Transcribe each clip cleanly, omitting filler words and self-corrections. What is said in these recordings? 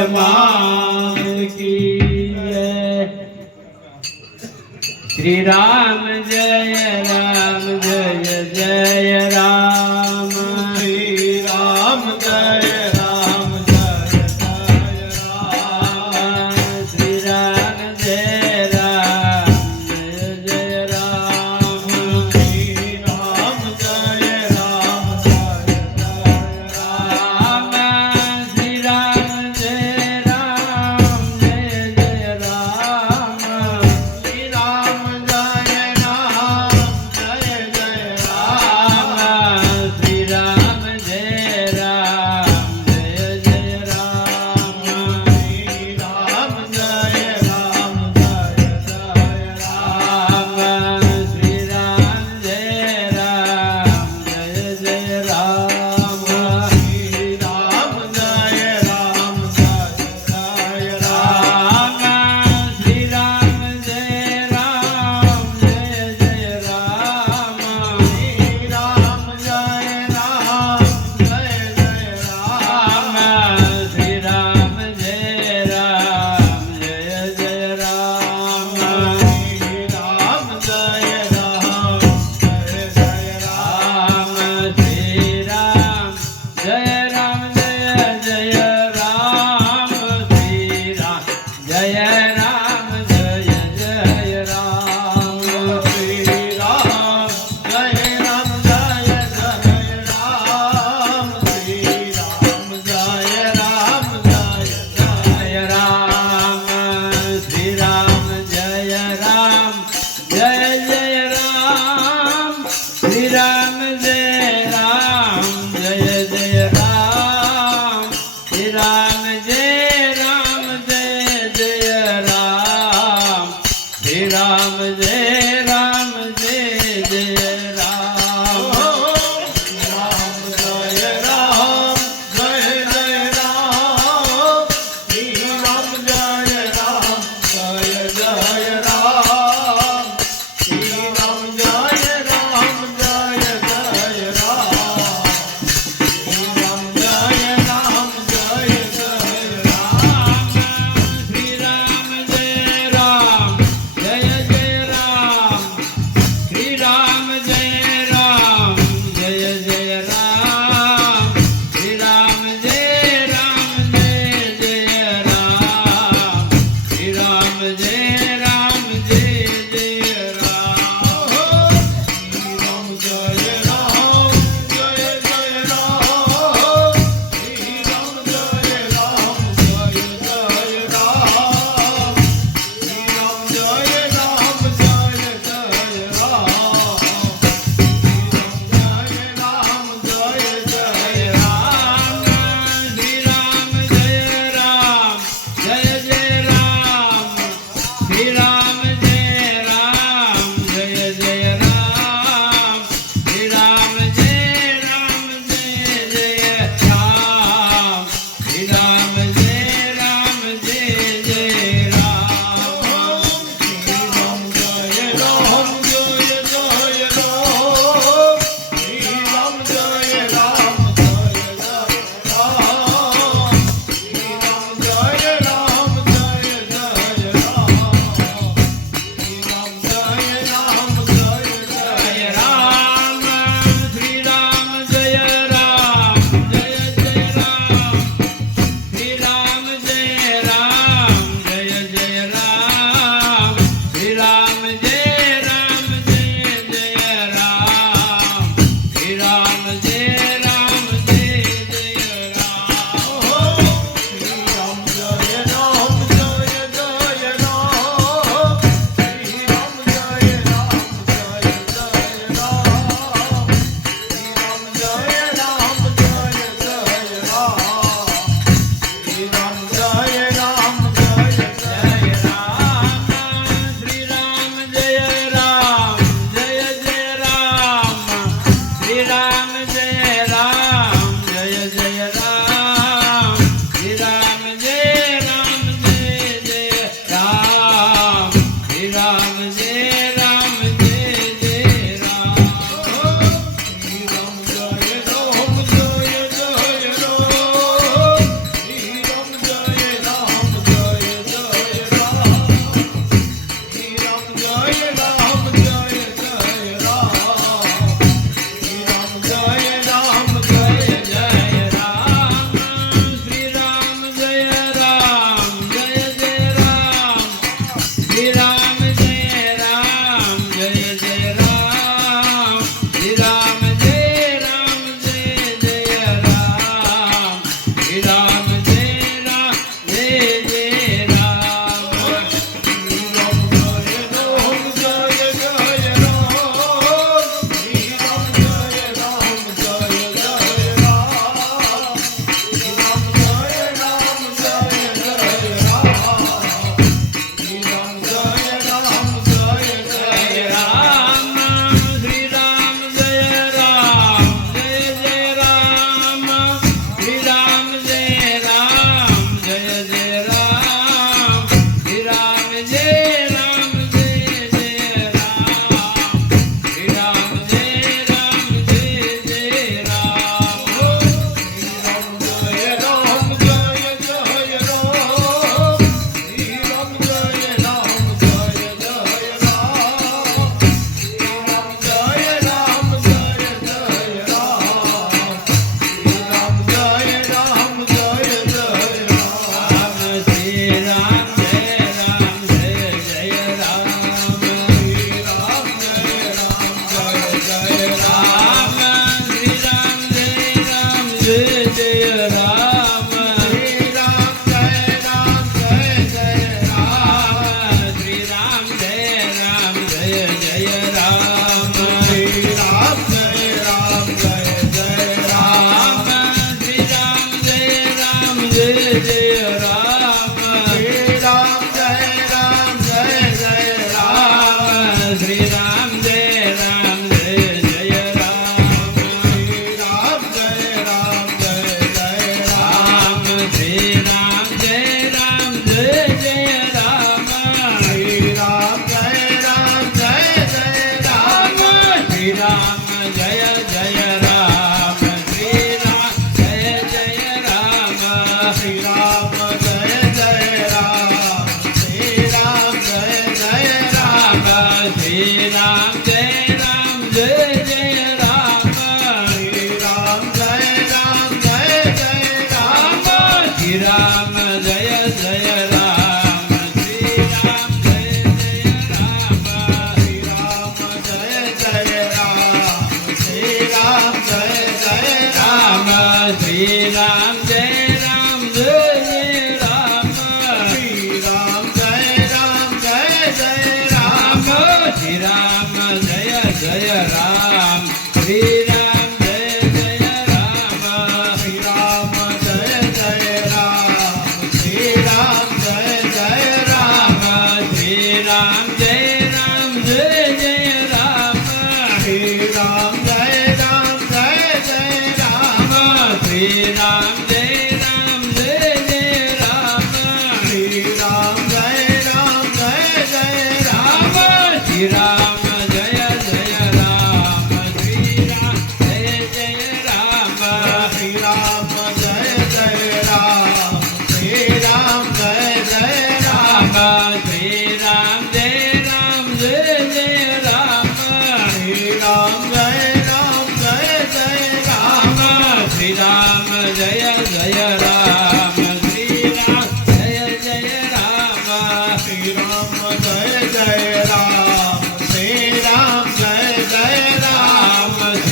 हनुमान की जय। श्री राम जय जय राम। श्री राम जय राम जय जय राम। श्री राम जय राम जय राम। श्री राम जय राम जय जय राम। श्री राम जय राम जय जय राम। श्री राम जय राम जय जय राम। श्री राम जय राम जय जय राम। श्री राम जय राम जय जय राम। श्री राम जय राम जय जय राम। श्री राम जय राम जय जय राम। श्री राम जय राम जय जय राम। श्री राम जय राम जय जय राम। श्री राम जय राम जय जय राम। श्री राम जय राम जय जय राम। श्री राम जय राम जय जय राम। श्री राम जय राम जय जय राम। श्री राम जय राम जय जय राम। श्री राम जय राम जय जय राम। श्री राम जय राम जय जय राम। श्री राम जय राम जय जय राम। श्री राम जय राम जय जय राम। श्री राम जय राम जय जय राम। राम जय राम जय जय राम। श्री राम जय राम जय जय राम। श्री राम जय राम जय जय राम। श्री राम जय राम जय जय राम। श्री राम जय राम जय जय राम। श्री राम जय राम जय जय राम। श्री राम जय राम जय जय राम। श्री राम जय राम जय जय राम। श्री राम जय राम जय जय राम। श्री राम जय राम जय जय राम। श्री राम जय राम जय जय राम। श्री राम जय राम जय जय राम। श्री राम जय राम जय जय राम। श्री राम जय राम जय जय राम। श्री राम जय राम जय जय राम। श्री राम जय राम जय जय राम। श्री राम जय राम जय जय राम। श्री राम जय राम जय जय राम। श्री राम जय राम जय जय जय राम। श्री राम जय राम जय जय राम। श्री શ્રી રામ જય રામ જય જય રામ શ્રી રામ જય રામ જય જય રામ શ્રી રામ જય જય રામ શ્રી રામ જય જય રામ શ્રી રામ જય જય રામ શ્રી રામ જય જય રામ શ્રી રામ જય રામ જય જય રામ શ્રી રામ જય રામ જય જય રામ શ્રી રામ જય જય રામ શ્રી રામ જય જય રામ શ્રી રામ જય જય રામ શ્રી રામ જય જય રામ શ્રી રામ જય રામ જય જય રામ શ્રી રામ જય રામ જય જય રામ શ્રી રામ જય જય રામ શ્રી રામ જય જય રામ શ્રી રામ જય જય રામ શ્રી રામ જય જય રામ શ્રી રામ જય રામ જય જય રામ શ્રી રામ જય રામ જય જય રામ શ્રી રામ જય રામ જય જય રામ શ્રી રામ જય રામ જય જય રામ શ્રી રામ જય જય રામ શ્રી રામ જય જય રામ શ્રી રામ જય જય રામ શ્રી રામ જય જય રામ શ્રી રામ જય રામ જય જય રામ શ્રી રામ જય રામ જય જય રામ શ્રી રામ જય જય રામ શ્રી રામ જય જય રામ શ્રી રામ જય જય રામ શ્રી રામ જય જય રામ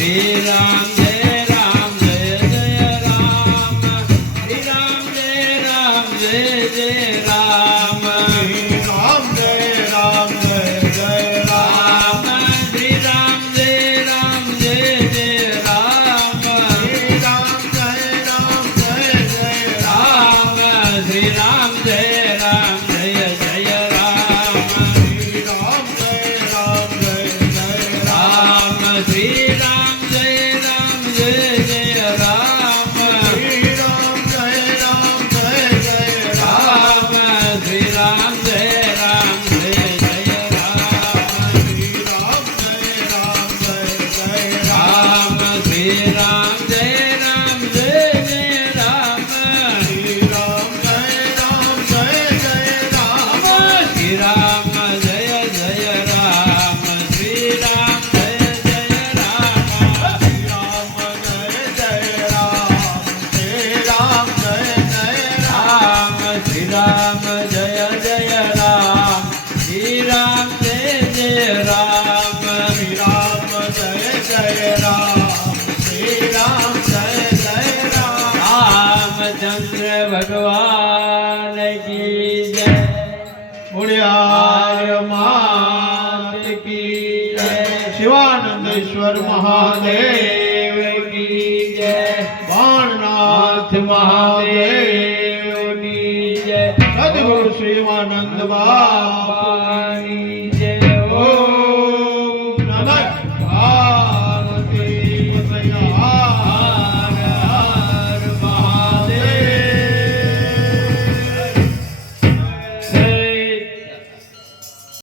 શ્રી રામ જય રામ જય જય રામ શ્રી રામ જય રામ જય જય રામ શ્રી રામ જય રામ જય જય રામ શ્રી રામ જય રામ જય જય રામ શ્રી રામ જય રામ જય જય રામ શ્રી રામ જય રામ જય જય રામ શ્રી રામ જય રામ જય જય રામ શ્રી રામ જય રામ જય જય રામ શ્રી રામ જય રામ જય જય રામ શ્રી રામ જય રામ જય જય રામ શ્રી રામ જય રામ જય જય રામ શ્રી રામ જય રામ જય જય રામ શ્રી રામ જય રામ જય જય રામ શ્રી રામ જય જય રામ શ્રી રામ જય જય રામ શ્રી રામ જય જય રામ શ્રી રામ જય જય રામ શ્રી રામ જય જય રામ શ્રી રામ જય જય રામ શ્રી રામ જય જય રામ શ્રી રામ જય જય રામ રામચંદ્ર ભગવાન કી જય મુળિયાર માત કી જય શિવાનંદેશ્વર મહાદેવ કી જય બાણનાથ મહાદેવ કી જય સદગુરુ શિવાનંદ બાબા